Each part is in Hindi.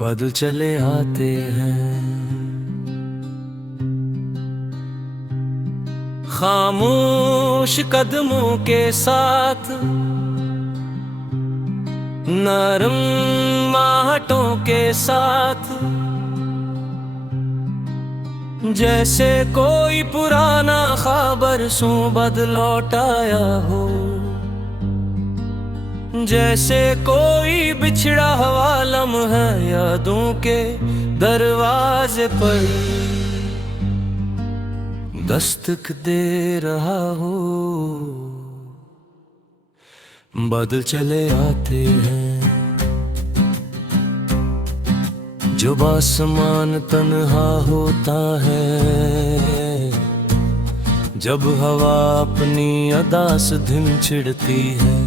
बादल चले आते हैं, खामोश कदमों के साथ, नरम आहटों के साथ, जैसे कोई पुराना ख्वाब बरसों बाद लौट आया हो, जैसे कोई बिछड़ा हुआ लम्हा यादों के दरवाजे पर दस्तक दे रहा हो। बादल चले आते हैं, जब आसमान तन्हा होता है, जब हवा अपनी अदा से धुन छिड़ती है,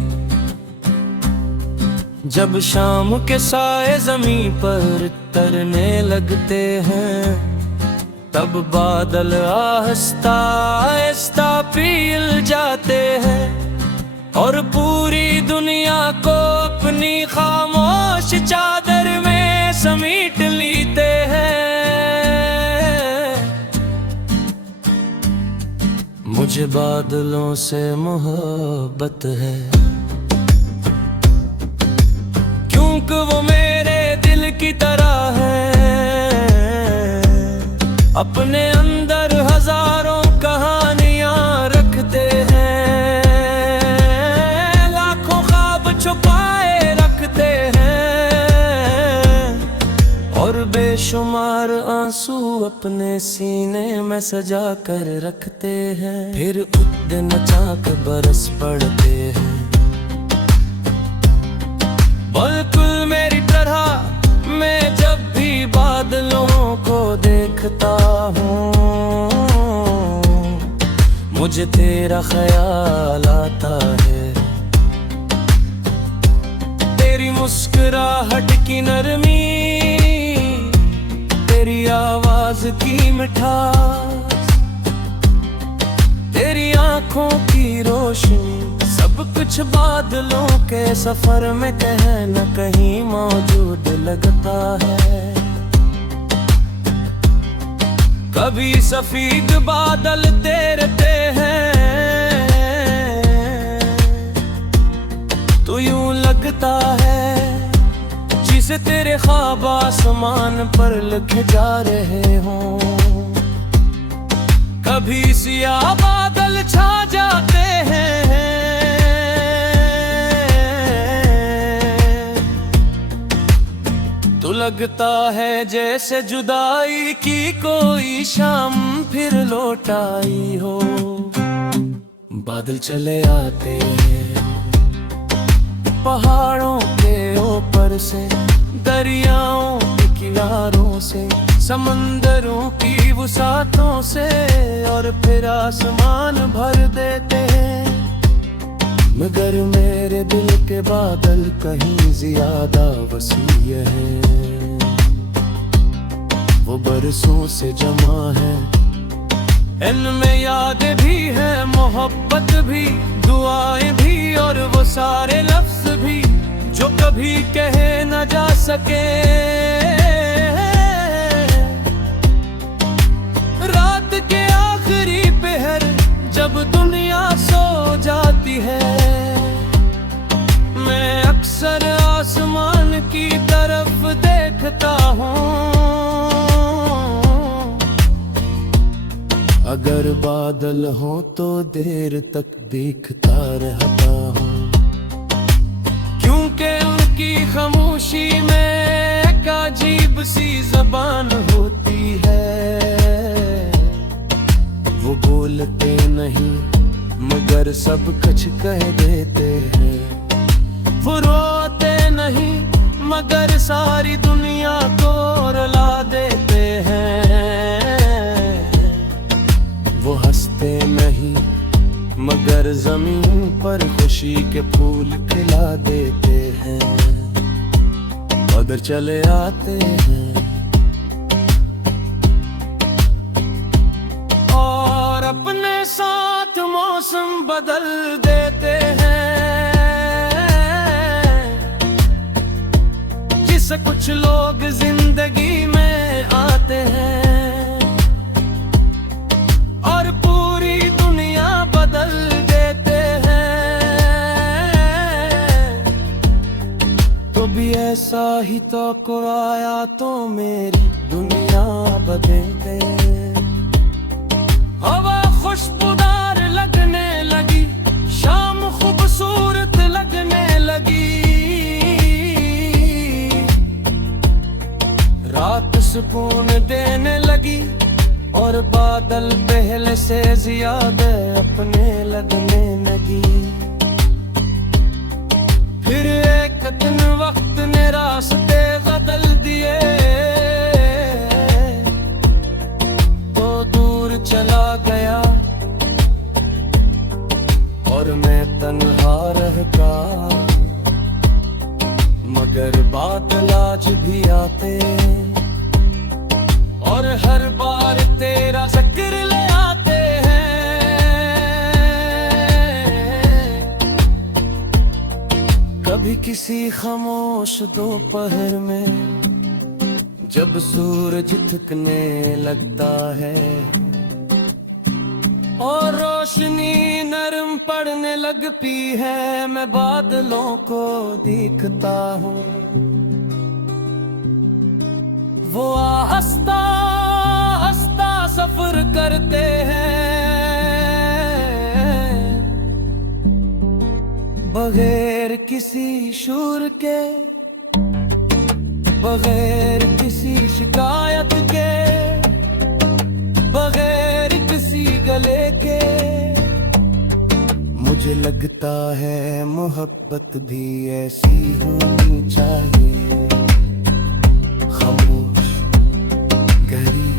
जब शाम के साए ज़मीं पर तरने लगते हैं, तब बादल आहिस्ता आहिस्ता पिघल जाते हैं और पूरी दुनिया को अपनी खामोश चादर में समेट लेते हैं। मुझे बादलों से मोहब्बत है, क्योंकि वो मेरे दिल की तरह है, अपने अंदर हजारों कहानियां रखते हैं, लाखों ख्वाब छुपाए रखते हैं और बेशुमार आंसू अपने सीने में सजा कर रखते हैं। फिर उस दिन अचानक बरस पड़ते हैं, बिल्कुल मेरी तरह मैं जब भी बादलों को देखता हूँ, मुझे तेरा ख्याल आता है, तेरी मुस्कुराहट की नरमी, तेरी आवाज की मिठास, तेरी आंखों की रोशनी, सब कुछ बादलों के सफर में कहीं न कहीं मौजूद लगता है। कभी सफेद बादल तैरते हैं तो यूं लगता है जिसे तेरे ख्वाब आसमान पर लिखे जा रहे हों। कभी सियाह बादल छा जाते हैं तो लगता है जैसे जुदाई की कोई शाम फिर लौट आई हो। बादल चले आते हैं पहाड़ों के ऊपर से, दरियाओं के किनारों से, समंदरों की वसातों से, और फिर आसमान भर देते हैं। मगर मेरे दिल के बादल कहीं ज्यादा वसी है, वो बरसों से जमा है, इनमें यादें भी है, मोहब्बत भी, दुआएं भी, और वो सारे लफ्ज भी जो कभी कहे न जा सके। रात के आखिरी पहर जब दुनिया सो जाती है, मैं अक्सर आसमान की तरफ देखता हूँ। अगर बादल हो तो देर तक देखता रहता हूँ, क्योंकि उनकी खामोशी में एक अजीब सी ज़बान होती है। वो बोलते नहीं मगर सब कुछ कह देते हैं, वो रोते नहीं मगर सारी दुनिया को रुला देते हैं। वो हंसते नहीं मगर जमीन पर खुशी के फूल खिला देते हैं। बादल चले आते हैं और अपने साथ मौसम बदल देते हैं। जिस से कुछ लोग जिंदगी में आते हैं और पूरी दुनिया बदल देते हैं। तो भी ऐसा ही तो को आया तो मेरी दुनिया बदल दे। हवा खुशबूदार लगने लगी, शाम खूबसूरत लगने लगी, रात सुकून देने लगी और बादल पहले से ज्यादा अपने लगने लगी। फिर एक दिन वक्त ने रास्ते बदल दिए तो दूर चला गया और मैं तन्हा रह गया। मगर बादल आज भी आते और हर बार तेरा जिक्र ले आते हैं। कभी किसी खामोश दोपहर में जब सूरज थकने लगता है और रोशनी नरम पड़ने लगती है, मैं बादलों को देखता हूँ। वो आहिस्ता आहिस्ता सफर करते हैं बगैर किसी शोर के, बगैर किसी शिकायत के, बगैर किसी गले के। मुझे लगता है मोहब्बत भी ऐसी होनी चाहिए, खामोश, गहरी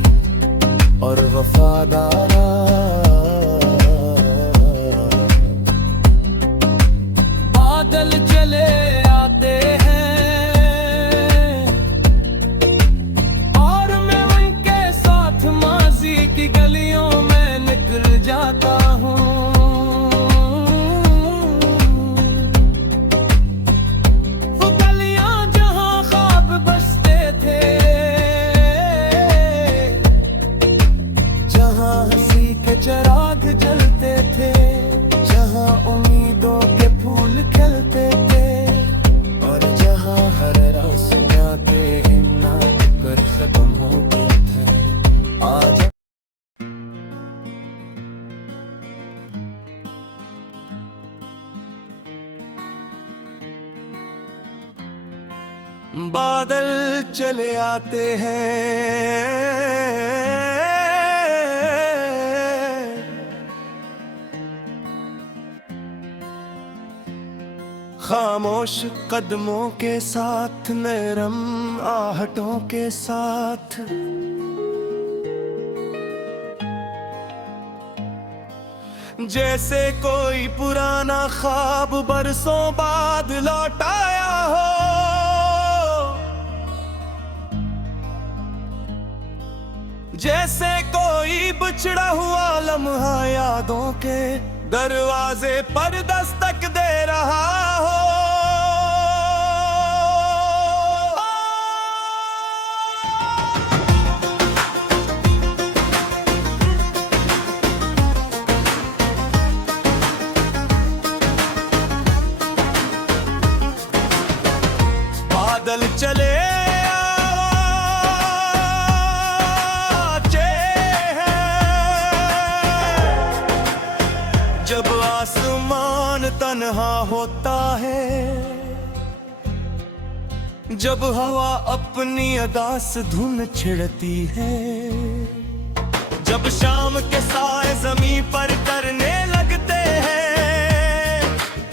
और वफादार। बादल चले आते हैं और मैं उनके साथ माजी की गलियों में निकल जाता हूँ। वो गलियां जहाँ ख्वाब बसते थे, जहाँ हंसी के चिराग जलते थे, जहाँ उम्मीदों के फूल खिलते थे और जहाँ हर रास्ता के हिम्मत कर खत्म होते थे। आज बादल चले आते हैं खामोश कदमों के साथ, नरम आहटों के साथ। जैसे कोई पुराना ख्वाब बरसों बाद लौट आया हो, जैसे कोई बिछड़ा हुआ लम्हा यादों के दरवाजे पर दस्तक दे रहा हो। बादल चले जब आसमान तन्हा होता है, जब हवा अपनी अदा से धुन छिड़ती है, जब शाम के साए ज़मीं पर करने लगते हैं,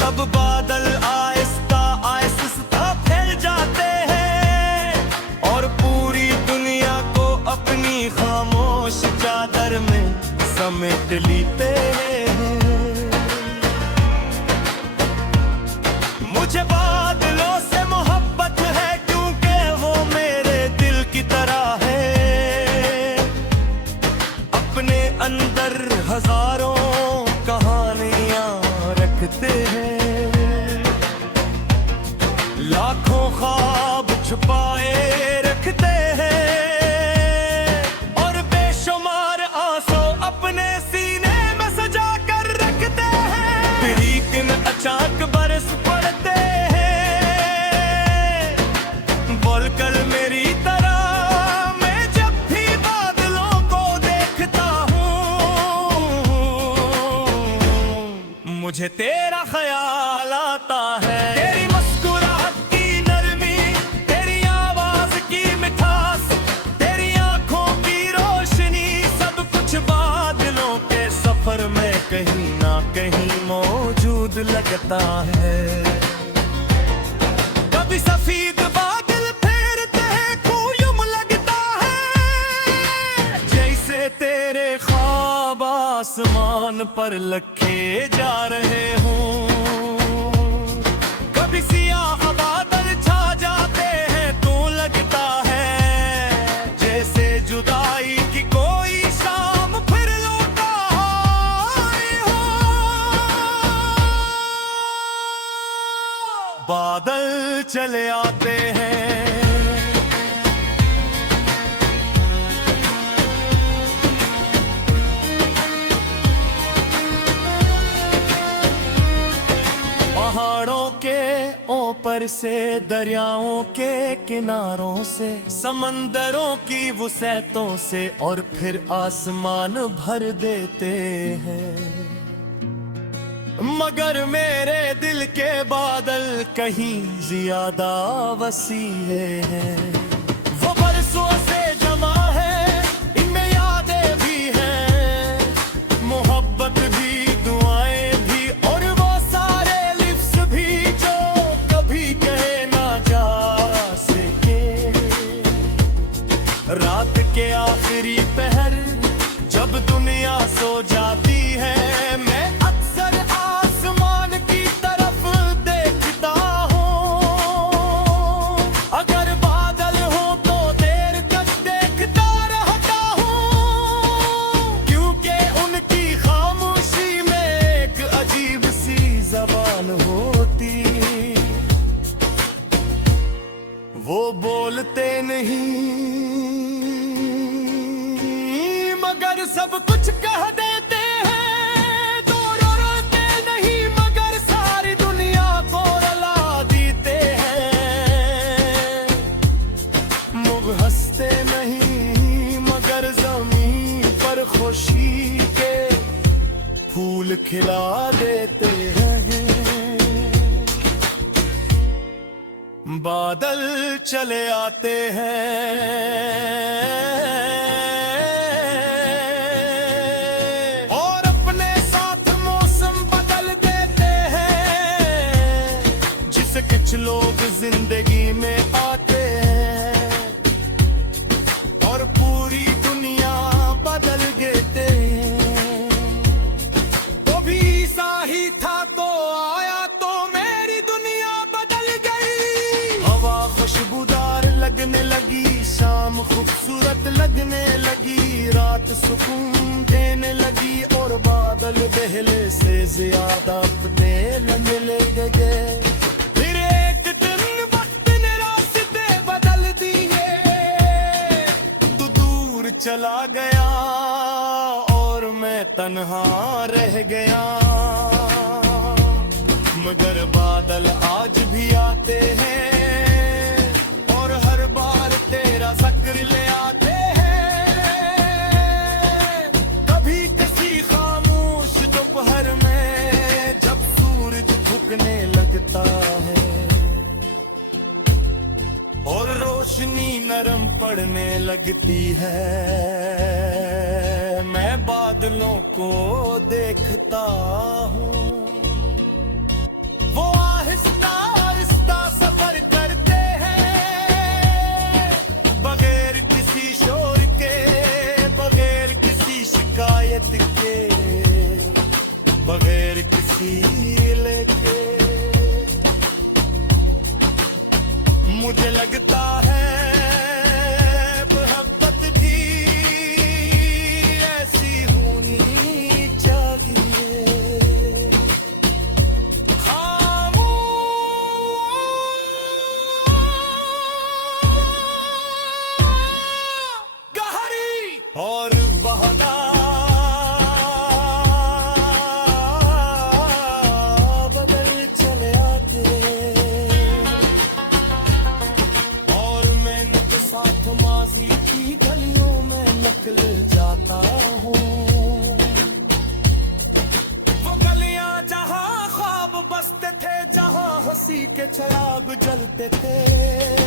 तब बादल आहिस्ता आहिस्ता फैल जाते हैं और पूरी दुनिया को अपनी खामोश चादर में समेट लेते हैं। मुझे बादलों से मोहब्बत है क्योंकि वो मेरे दिल की तरह है, अपने अंदर हजारों कहानियां रखते हैं, लाखों ख्वाब छुपाए मुझे तेरा ख्याल आता है। तेरी मुस्कुराहट की नरमी, तेरी आवाज की मिठास, तेरी आंखों की रोशनी, सब कुछ बादलों के सफर में कहीं ना कहीं मौजूद लगता है। कभी सफेद बादल फेरते हैं, यूं लगता है जैसे तेरे ख्वाब आसमान पर लखे जा रहे हों। कभी सियाह बादल छा जाते हैं तो लगता है जैसे जुदाई की कोई शाम फिर लौटा आए हो। बादल चले आते हैं, पहाड़ों के ऊपर से, दरियाओं के किनारों से, समंदरों की वुसैतों से, और फिर आसमान भर देते हैं। मगर मेरे दिल के बादल कहीं ज्यादा वसी हैं। वो बरसों से जमा है, इनमें यादें भी हैं, मोहब्बत भी, दुआएं भी, और वो सारे लिफ्स भी जो कभी कहे ना जा सके। रात के आखिरी पहर जब दुनिया सो जाती है, मैं अक्सर आसमान की तरफ देखता हूँ। अगर बादल हो तो देर तक देखता रहता हूँ, क्योंकि उनकी खामोशी में एक अजीब सी जबान होती। वो बोलते नहीं मगर सब कुछ कह देते हैं, तो रोते नहीं मगर सारी दुनिया को रुला देते हैं। मुझ हंसते नहीं मगर जमीन पर खुशी के फूल खिला देते हैं। बादल चले आते हैं और अपने साथ मौसम बदल देते हैं, जिसे कुछ लोग जिंदगी में आते हैं और पूरी दुनिया बदल देते हैं। वो भी सा ही था तो आया तो मेरी दुनिया बदल गई। हवा खुशबूदार लगने लगी, शाम खूबसूरत लगने लगी, रात सुकून देने लगी, और बादल पहले से ज्यादा अपने लगने लगे। फिर एक दिन वक्त ने रास्ते बदल दिए, तू दूर चला गया और मैं तन्हा रह गया। मगर बादल आज भी आते हैं और हर बार तेरा जिक्र ले आते हैं। कभी किसी खामोश दोपहर में जब सूरज झुकने लगता है और रोशनी नरम पड़ने लगती है, मैं बादलों को देखता हूँ। वो आहिस्ता आहिस्ता सफर करते हैं, बगैर किसी शोर के, बगैर किसी शिकायत के, बगैर किसी हिले के। मुझे लगता है मोहब्बत भी ऐसी होनी चाहिए। गहरी और बहता बदल चले आते, और मैंने तो साथ माजी की गलियों में निकल जाता हूँ। वो गलियां जहाँ के चिराग जलते थे।